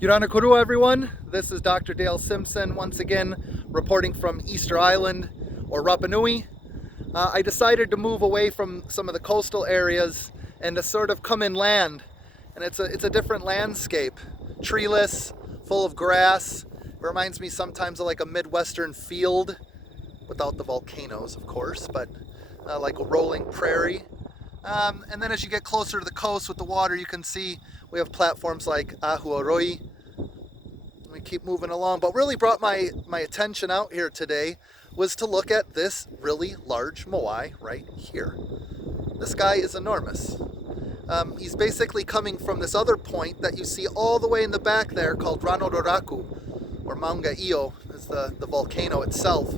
Yuranakuru, everyone. This is Dr. Dale Simpson once again reporting from Easter Island or Rapa Nui. I decided to move away from some of the coastal areas and to sort of come inland. And it's a different landscape, treeless, full of grass. It reminds me sometimes of like a Midwestern field, without the volcanoes, of course, but like a rolling prairie. And then as you get closer to the coast with the water, you can see we have platforms like Ahuaroi. We keep moving along, but really brought my attention out here today was to look at this really large moai right here. This guy is enormous. He's basically coming from this other point that you see all the way in the back there called Ranodoraku, or Maunga Io is the volcano itself.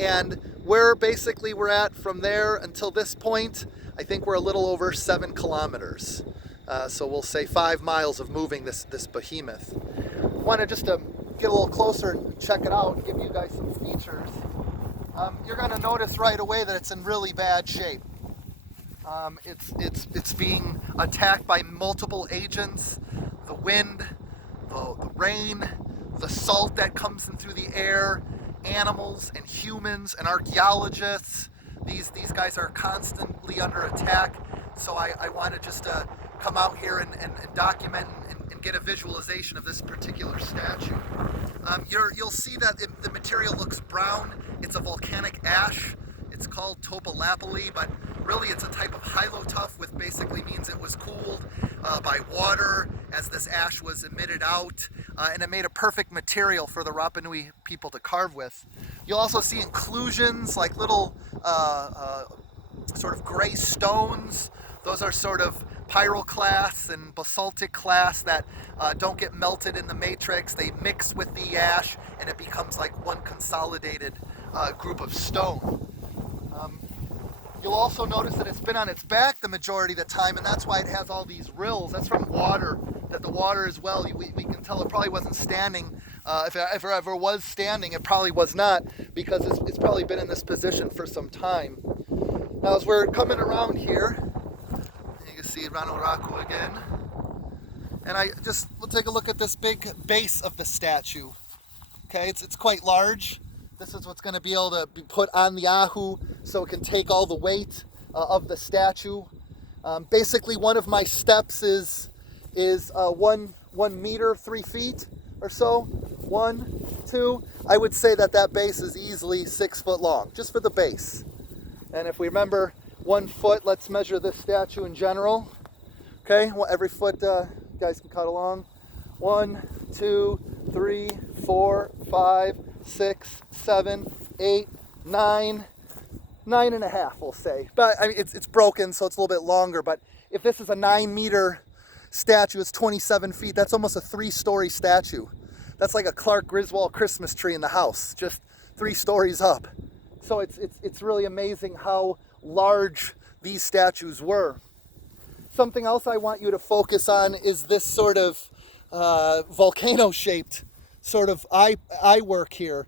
And where basically we're at from there until this point, I think we're a little over 7 kilometers. So we'll say 5 miles of moving this behemoth. I wanted just to get a little closer and check it out and give you guys some features. You're going to notice right away that it's in really bad shape. It's being attacked by multiple agents: the wind, the rain, the salt that comes in through the air, animals and humans and archaeologists. These guys are constantly under attack. So I wanted just to come out here and document and get a visualization of this particular statue. You'll see that the material looks brown. It's a volcanic ash. It's called topolapoli, but really it's a type of hylotuff, which basically means it was cooled by water as this ash was emitted out, and it made a perfect material for the Rapa Nui people to carve with. You'll also see inclusions like little sort of gray stones. Those are sort of pyroclasts and basaltic clasts that don't get melted in the matrix. They mix with the ash and it becomes like one consolidated group of stone. You'll also notice that it's been on its back the majority of the time, and that's why it has all these rills. That's from water, that the water as well, we can tell it probably wasn't standing. If it ever was standing, it probably was not, because it's probably been in this position for some time. Now as we're coming around here, you can see Ranoraku again, and we'll take a look at this big base of the statue. Okay, it's quite large. This is what's going to be able to be put on the ahu so it can take all the weight of the statue. Basically, one of my steps is 1 meter, 3 feet or so. 1, 2. I would say that base is easily 6 foot long, just for the base. And if we remember 1 foot, let's measure this statue in general. Okay, well, every foot, you guys can cut along. 1, 2, 3, 4, 5, 6, 7, 8, 9, 9.5, we'll say. But I mean, it's broken, so it's a little bit longer. But if this is a 9-meter statue, it's 27 feet. That's almost a 3-story statue. That's like a Clark Griswold Christmas tree in the house, just 3 stories up. So it's really amazing how large these statues were. Something else I want you to focus on is this sort of volcano-shaped sort of eye work here.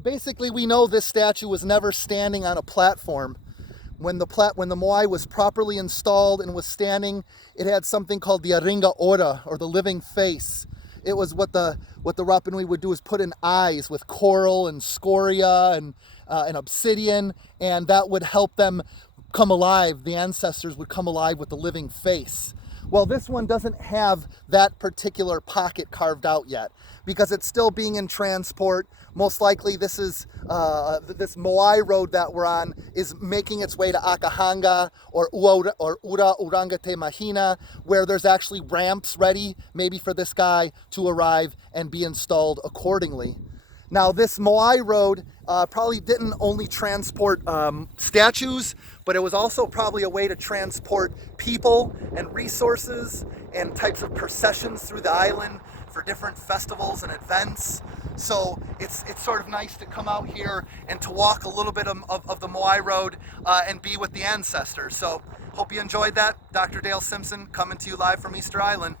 Basically, we know this statue was never standing on a platform. When the moai was properly installed and was standing, it had something called the aringa ora, or the living face. It was what the Rapa Nui would do is put in eyes with coral and scoria and obsidian, and that would help them come alive. The ancestors would come alive with the living face. Well, this one doesn't have that particular pocket carved out yet because it's still being in transport. Most likely this is this moai road that we're on is making its way to Akahanga or Ura Urangate Mahina, where there's actually ramps ready maybe for this guy to arrive and be installed accordingly. Now, this moai road probably didn't only transport statues, but it was also probably a way to transport people and resources and types of processions through the island for different festivals and events. So it's sort of nice to come out here and to walk a little bit of the moai road and be with the ancestors. So hope you enjoyed that. Dr. Dale Simpson coming to you live from Easter Island.